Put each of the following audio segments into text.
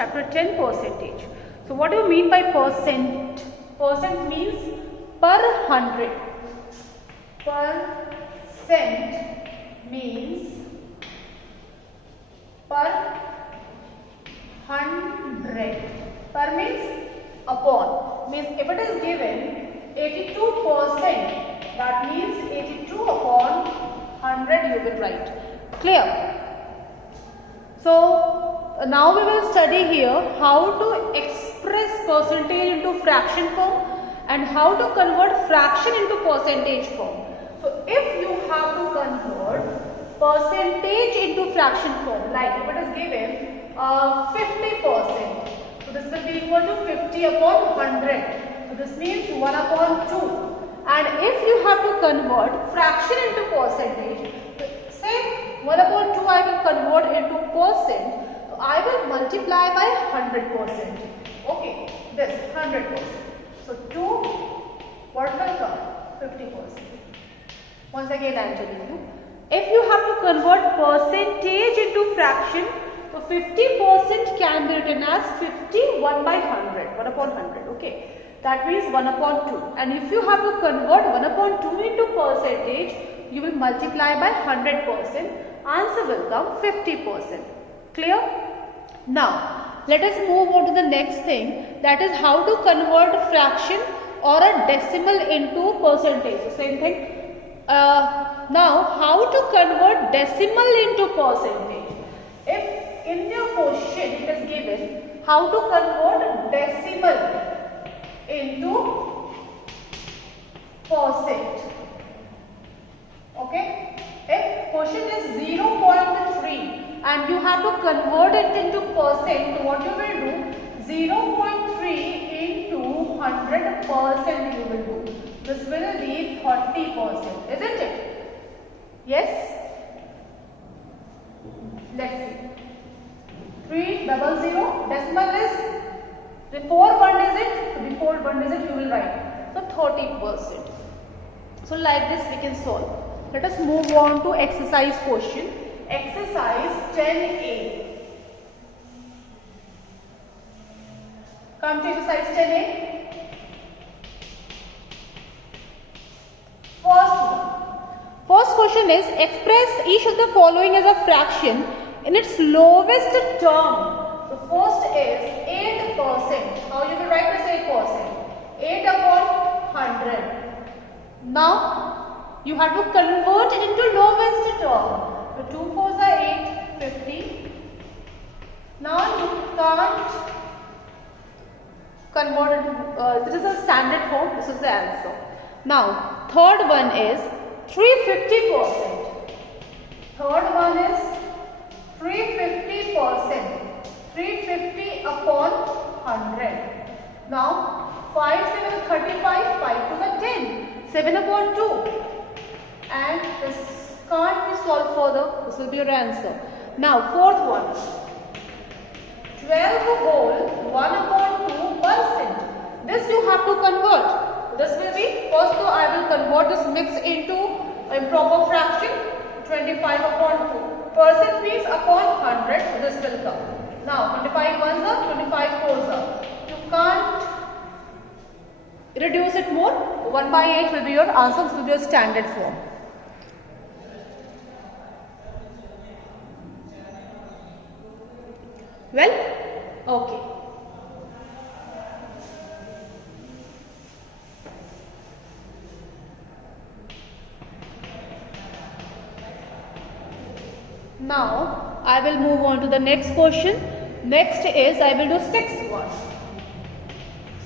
chapter 10, percentage. So what do you mean by percent? Percent means per 100. Percent means per 100. Per means upon. Means if it is given 82%, that means 82 upon 100 you will write. Clear? So now we will study here how to express percentage into fraction form and how to convert fraction into percentage form. So if you have to convert percentage into fraction form, like if it is given 50%, so this will be equal to 50 upon 100. So this means 1 upon 2. And if you have to convert fraction into percentage, say 1 upon 2 I will convert into percent, so I will multiply by 100%. Okay, this 100%. So 2, what will come? 50%. Once again I am telling you, if you have to convert percentage into fraction, so 50% can be written as 50 1 by 100, 1 upon 100, okay. That means 1 upon 2. And if you have to convert 1 upon 2 into percentage, you will multiply by 100%. Answer will come 50%. Clear? Now, let us move on to the next thing, that is how to convert a fraction or a decimal into percentage. So same thing. Now, how to convert decimal into percentage? If in your question it is given how to convert decimal into percent. Okay? If question is 0.3 and you have to convert it into percent, so what you will do? 0.3 into 100% you will do. This will be 30%, isn't it? Yes? Let's see. 300, decimal is before 1 digit, so before 1 digit you will write. So 30%. So like this we can solve. Let us move on to exercise question. Exercise 10A. Come to exercise 10A. First one. First question is express each of the following as a fraction in its lowest term. The first is 8%. How you will write this 8%? 8 upon 100. Now you have to convert it into lowest term. So 2 4s are 8, 50. Now you can't convert it. This is a standard form. This is the answer. Now third one is 350%. Third one is 350%. 350 upon 100. Now 5 7 35, 5 to the 10. 7 upon 2. And this can't be solved further. This will be your answer. Now fourth one. 12 whole 1 upon 2%. This you have to convert. This will be, first though I will convert this mix into improper fraction. 25 upon 2. Percent means upon 100. So this will come. Now 25 ones are, 25 fours are. You can't reduce it more. 1 by 8 will be your answer. This will be your standard form. Well, okay. Now I will move on to the next question. Next is I will do sixth one.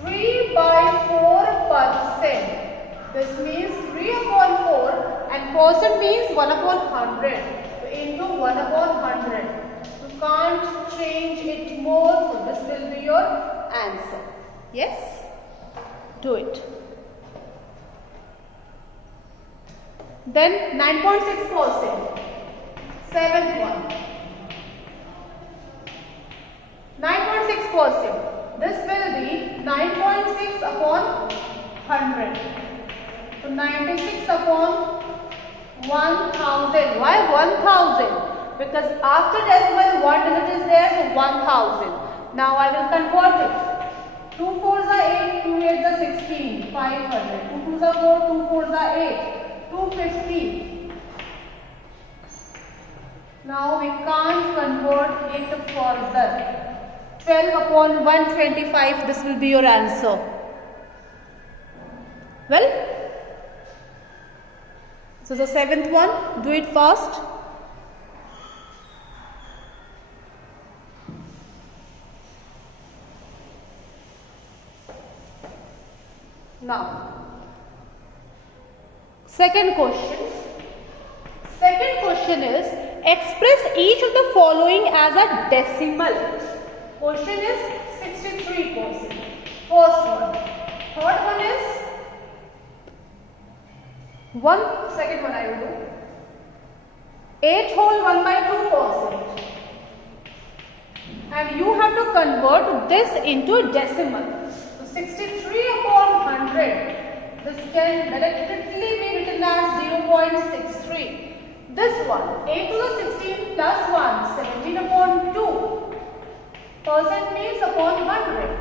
3 by 4%. This means 3 upon 4 and percent means 1 upon 100. So into 1 upon 100. You can't change it more. So this will be your answer. Yes? Do it. Then 9.6%. Seventh one. 9.6%. This will be 9.6 upon 100. So 96 upon 1000. Why 1000? Because after decimal 1 digit is there, so 1000. Now I will convert it. 2 4s are 8, 2 8s are 16, 500. 2 2s are 4, 2 4s are 8, 250. Now we can't convert it further. 12 upon 125, this will be your answer. Well, so the 7th one, do it fast. Now, second question. Second question is, express each of the following as a decimal. Question is 63%. First one. Third one is second one I will do. 8 whole 1 by 2%. And you have to convert this into decimal. So 63 upon 100. This can directly be written as 0.63. This one, 8 to the 16 plus 1, 17 upon 2. Percent means upon 100.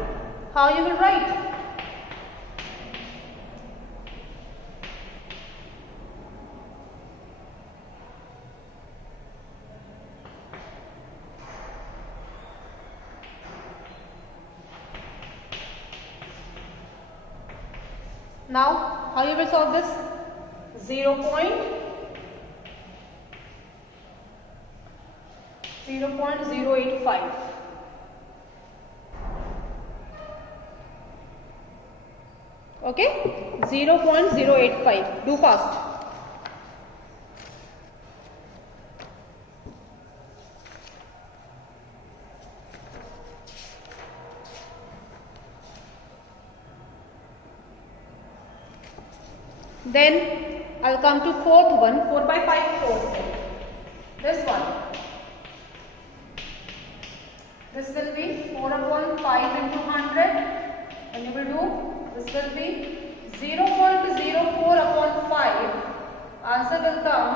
How you will write? Now, how you will solve this? 0.085. Okay, 0.085. Do fast. Then I'll come to fourth one, 4 by 5%. This one. This will be 4 upon 5 into 100. And you will do, this will be 0.04 upon 5. Answer will come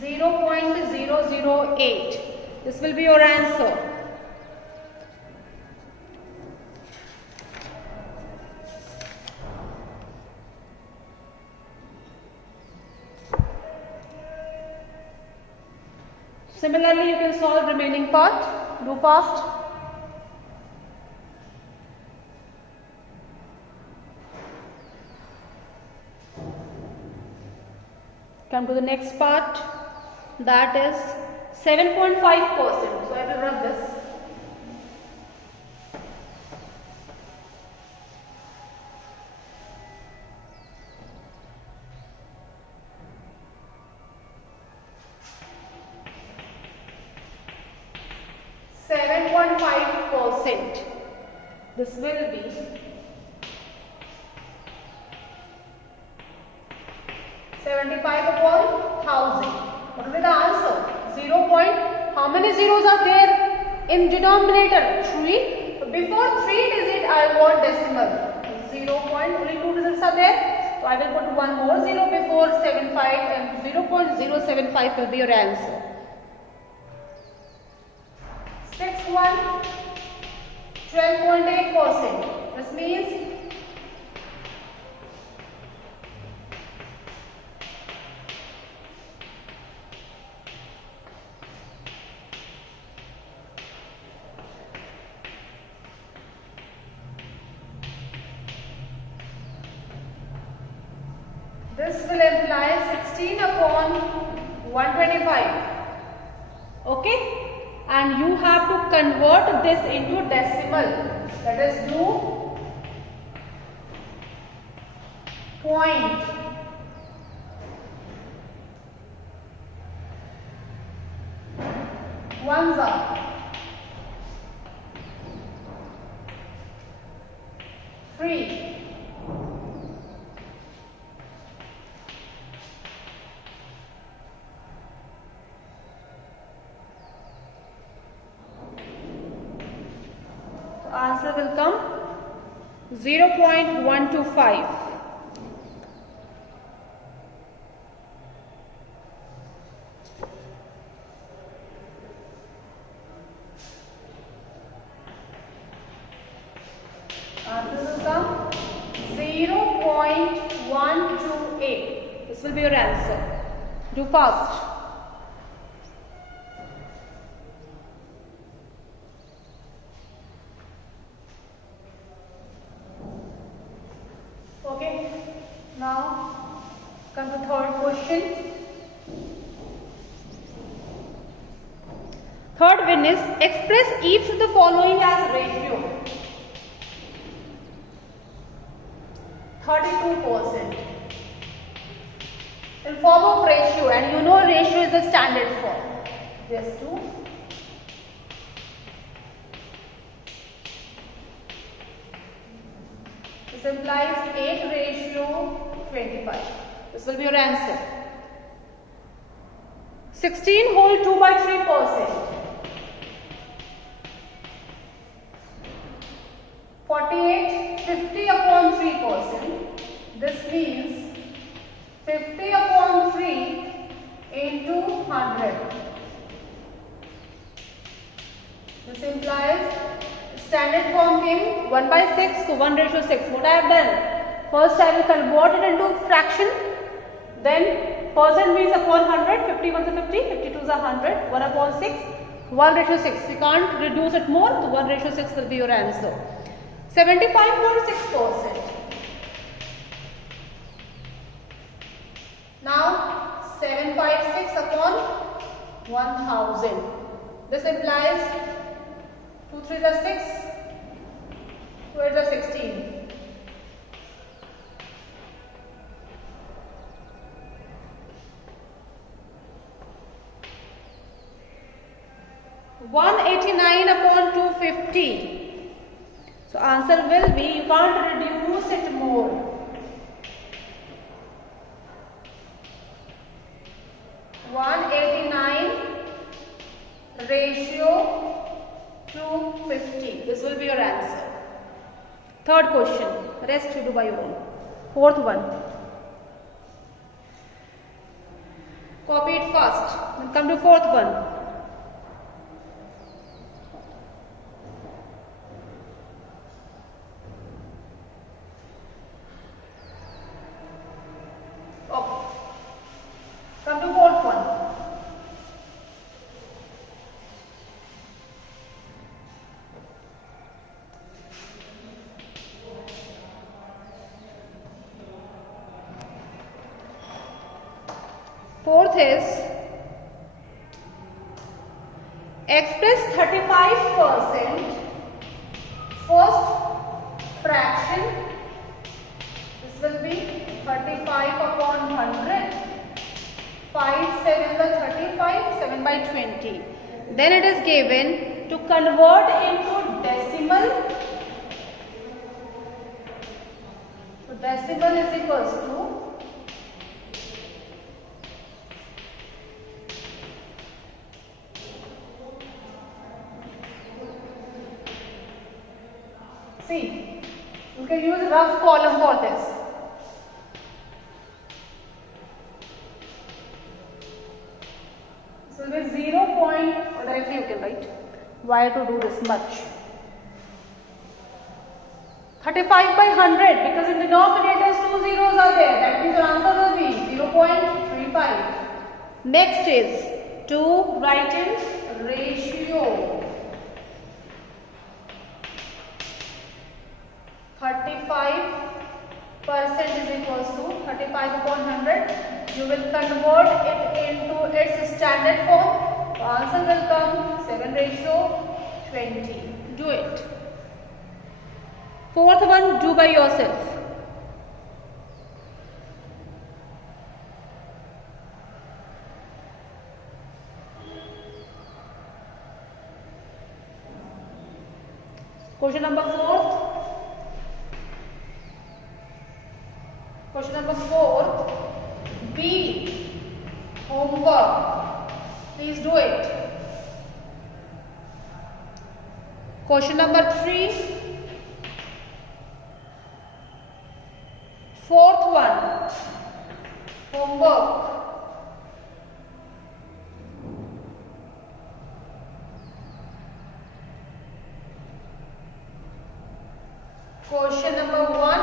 0.008. This will be your answer. Similarly, you can solve remaining part. Do fast. Come to the next part. That is 7.5%. So I will rub this. This will be 75 upon 1000. What will be the answer? 0. How many zeros are there in denominator? 3. Before 3 digit I want decimal. 0. Only 2 digits are there. So I will put one more 0 before 75 and 0.075 will be your answer. 6th one. 12.8%. This means this will imply 16 upon 125. Okay? And you have to convert this into decimal. That is, do point. Ones are 3. Answer will come 0.125. This will be your answer. Do fast. Okay, now come to third question. Third one is express each of the following as ratio. 32% in form of ratio, and you know ratio is the standard form. Yes, 2. This implies 8:25. This will be your answer. 16 whole 2 by 3%. 48, 50 upon 3%. This means 50 upon 3 into 100. This implies standard form came 1 by 6 to 1:6. What I have done? First I will convert it into fraction. Then percent means upon 100. 50 ones are 50, 52 is 100. 1 upon 6, 1:6. We can't reduce it more. So 1:6 will be your answer. 75.6%. Now 756 upon 1000. This implies 2 3 is 6, 2 8 is 16. $189 upon 250. So answer will be, you can't reduce it more. ratio 250. This will be your answer. Third question. Rest you do by your own. Fourth one. Copy it fast. Then come to fourth one. Come to fourth one. Fourth is express 35% first fraction. This will be 35 upon 100. 5 7 is 35, 7 by 20. Then it is given to convert into decimal. So decimal is equals to see, you can use rough column for this. So with 0 point, or directly you can write. Why to do this much? 35 by 100, because in denominators 2 zeros are there. That means your answer will be 0.35. Next is to write in ratio. 35% is equals to 35 upon 100. You will convert it into its standard form. The answer will come 7:20. Do it. Fourth one, do by yourself. Question number 4. Question number 4. B. Homework. Please do it. Question number 3. Fourth one. Homework. Question number 1.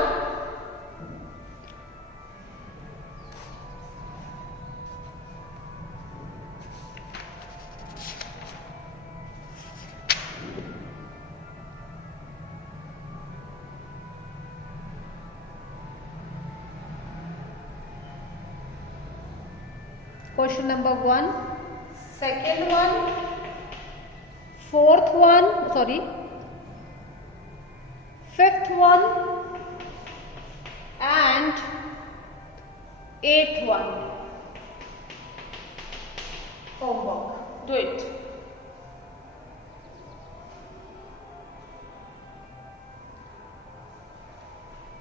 Question number 1, second one, fourth one, sorry, fifth one and eighth one. Homework. Do it.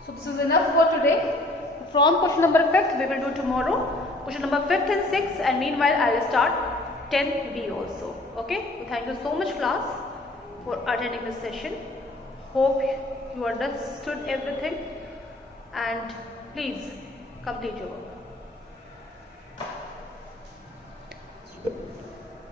So this is enough for today. From question number 5th we will do tomorrow. Question number 5th and 6th, and meanwhile I will start 10B also. Okay. So thank you so much class for attending this session. Hope you understood everything, and please complete your work.